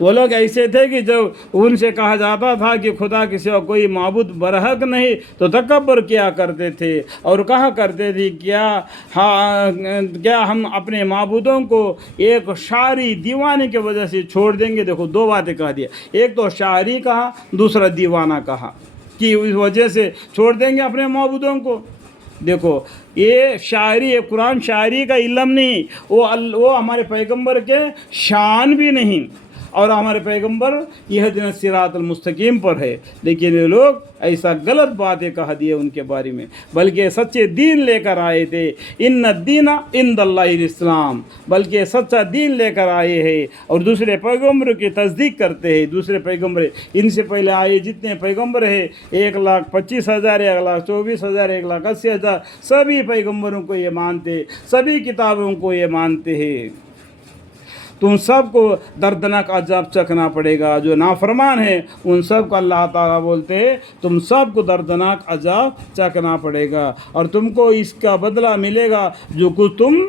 وہ لوگ ایسے تھے کہ جب ان سے کہا جاتا تھا کہ خدا کے سوا کوئی معبود برحق نہیں تو تکبر کیا کرتے تھے اور کہا کرتے تھے کیا ہم اپنے معبودوں کو ایک شاعری دیوانے کی وجہ سے چھوڑ دیں گے. دیکھو دو باتیں کہہ دیا، ایک تو شاعری کہا، دوسرا دیوانہ کہا کہ اس وجہ سے چھوڑ دیں گے اپنے معبودوں کو. دیکھو یہ شاعری، قرآن شاعری کا علم نہیں، وہ ہمارے پیغمبر کے شان بھی نہیں، اور ہمارے پیغمبر یہ دن صراط المستقیم پر ہے. لیکن یہ لوگ ایسا غلط باتیں کہہ دیے ان کے بارے میں، بلکہ سچے دین لے کر آئے تھے. ان الدین عند اللہ الاسلام، بلکہ سچا دین لے کر آئے ہیں اور دوسرے پیغمبر کی تصدیق کرتے ہیں. دوسرے پیغمبر ان سے پہلے آئے جتنے پیغمبر ہیں 1,25,000، 1,24,000، 1,80,000، سبھی پیغمبروں کو یہ مانتے، سبھی کتابوں کو یہ مانتے ہیں. تم سب کو دردناک عذاب چکھنا پڑے گا. جو نافرمان ہیں ان سب کو اللہ تعالیٰ بولتے ہیں تم سب کو دردناک عذاب چکھنا پڑے گا، اور تم کو اس کا بدلہ ملے گا جو کچھ تم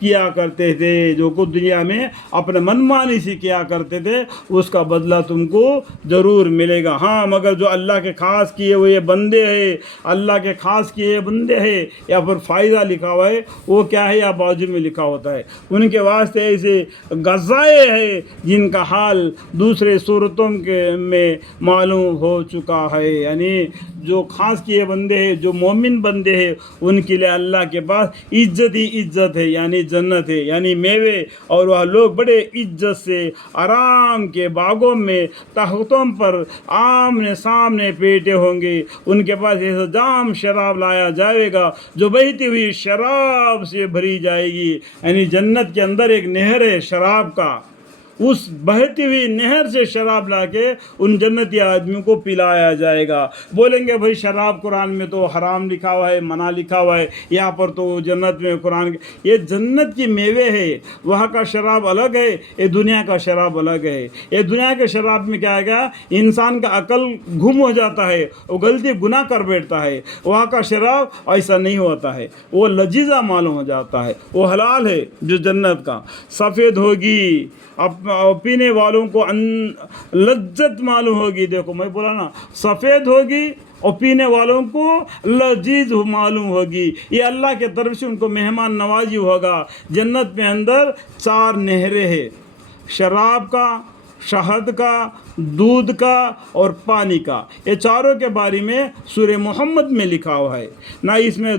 کیا کرتے تھے، جو کچھ دنیا میں اپنے منمانی سے کیا کرتے تھے اس کا بدلہ تم کو ضرور ملے گا. ہاں مگر جو اللہ کے خاص کیے ہوئے بندے ہیں، اللہ کے خاص کیے بندے ہیں، یا پھر فائدہ لکھا ہوا ہے وہ کیا ہے یا بازو میں لکھا ہوتا ہے، ان کے واسطے ایسے غزائے ہیں جن کا حال دوسرے صورتوں میں معلوم ہو چکا ہے. یعنی جو خاص کیے بندے ہیں، جو مومن بندے ہیں، ان کے لیے اللہ کے پاس عزت ہی عزت ہے، یعنی جنت ہے، یعنی میوے، اور وہ لوگ بڑے عزت سے آرام کے باغوں میں تختوں پر آمنے سامنے بیٹھے ہوں گے. ان کے پاس ایسا جام شراب لایا جائے گا جو بہتی ہوئی شراب سے بھری جائے گی. یعنی جنت کے اندر ایک نہر ہے شراب کا، اس بہتی ہوئی نہر سے شراب لا کے ان جنتی آدمیوں کو پلایا جائے گا. بولیں گے بھائی شراب قرآن میں تو حرام لکھا ہوا ہے، منع لکھا ہوا ہے، یہاں پر تو جنت میں قرآن یہ جنت کی میوے ہے. وہاں کا شراب الگ ہے، یہ دنیا کا شراب الگ ہے. یہ دنیا کے شراب میں کیا ہے گا، انسان کا عقل گم ہو جاتا ہے، وہ غلطی گناہ کر بیٹھتا ہے. وہاں کا شراب ایسا نہیں ہوتا ہے، وہ لذیذہ معلوم ہو جاتا ہے، وہ حلال ہے. جو جنت کا سفید ہوگی، پینے والوں کو لذت معلوم ہوگی. دیکھو میں بولا نا سفید ہوگی اور پینے والوں کو لذیذ معلوم ہوگی. یہ اللہ کے طرف سے ان کو مہمان نوازی ہوگا. جنت میں اندر 4 نہریں ہیں، شراب کا، شہد کا، دودھ کا اور پانی کا. یہ چاروں کے بارے میں سورہ محمد میں لکھا ہوا ہے. نہ اس میں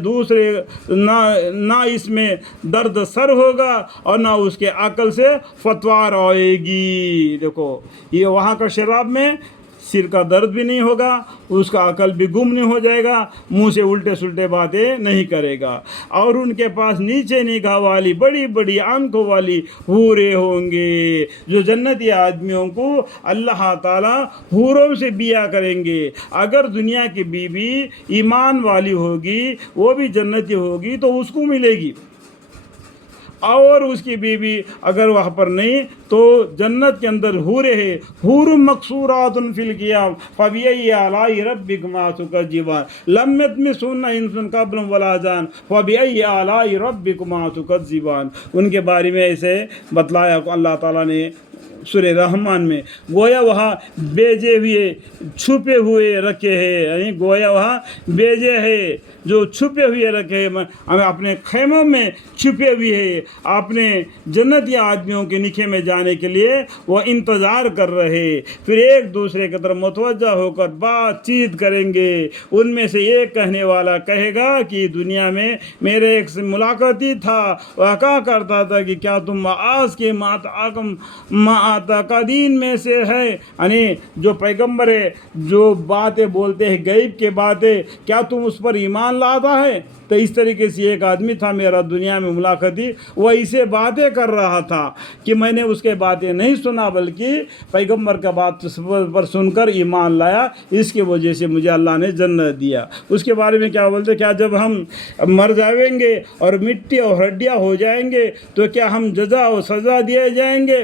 نہ اس میں درد سر ہوگا اور نہ اس کے عقل سے فتوار آئے گی. دیکھو یہ وہاں کا شراب میں سر کا درد بھی نہیں ہوگا، اس کا عقل بھی گم نہیں ہو جائے گا، منہ سے الٹے سلٹے باتیں نہیں کرے گا. اور ان کے پاس نیچے نگاہ والی بڑی بڑی آنکھوں والی حوریں ہوں گے. جو جنتی آدمیوں کو اللہ تعالیٰ حوروں سے بیاہ کریں گے. اگر دنیا کی بیوی ایمان والی ہوگی، وہ بھی جنتی ہوگی تو اس کو ملے گی، اور اس کی بیوی اگر وہاں پر نہیں تو جنت کے اندر حوریں ہیں. حور مقصورات فی الخیام فبأی آلاء ربکما تکذبان لم یطمثہن انس قبلہم ولا جان فبأی آلاء ربکما تکذبان. ان کے بارے میں ایسے بتلایا اللہ تعالیٰ نے سورہ رحمان میں. گویا وہاں بیجے ہوئے چھپے ہوئے رکھے ہیں، یعنی گویا وہاں بیجے ہیں جو چھپے ہوئے رکھے ہیں، ہمیں اپنے خیموں میں چھپے ہوئے ہیں. اپنے جنتی آدمیوں کے نکھے میں جانے کے لیے وہ انتظار کر رہے. پھر ایک دوسرے کی طرف متوجہ ہو کر بات چیت کریں گے. ان میں سے ایک کہنے والا کہے گا کہ دنیا میں میرے ایک سے ملاقاتی تھا، وہ کہا کرتا تھا کہ کیا تم آج کے معتقدین میں سے ہے، یعنی جو پیغمبر ہے جو باتیں بولتے ہیں غیب کے باتیں، کیا تم اس پر ایمان لاتا ہے؟ تو اس طریقے سے ایک آدمی تھا میرا دنیا میں ملاقاتی، وہ ایسے باتیں کر رہا تھا کہ میں نے اس کے باتیں نہیں سنا بلکہ پیغمبر کا بات پر سن کر ایمان لایا، اس کی وجہ سے مجھے اللہ نے جنت دیا. اس کے بارے میں کیا بولتے، کیا جب ہم مر جائیں گے اور مٹی اور ہڈیاں ہو جائیں گے تو کیا ہم جزا و سزا دیے جائیں گے؟